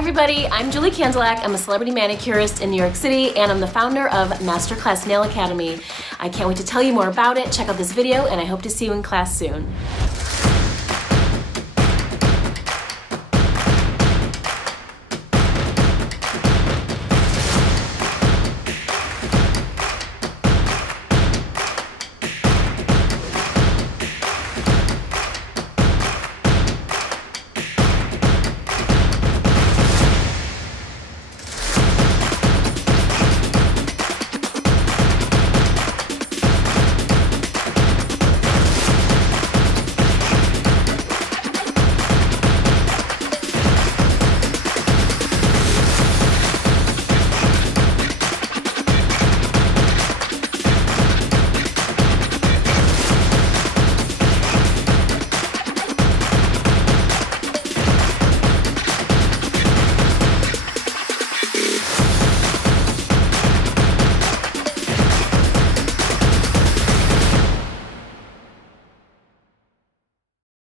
everybody, I'm Julie Kandalec. I'm a celebrity manicurist in New York City, and I'm the founder of Masterclass Nail Academy. I can't wait to tell you more about it. Check out this video, and I hope to see you in class soon.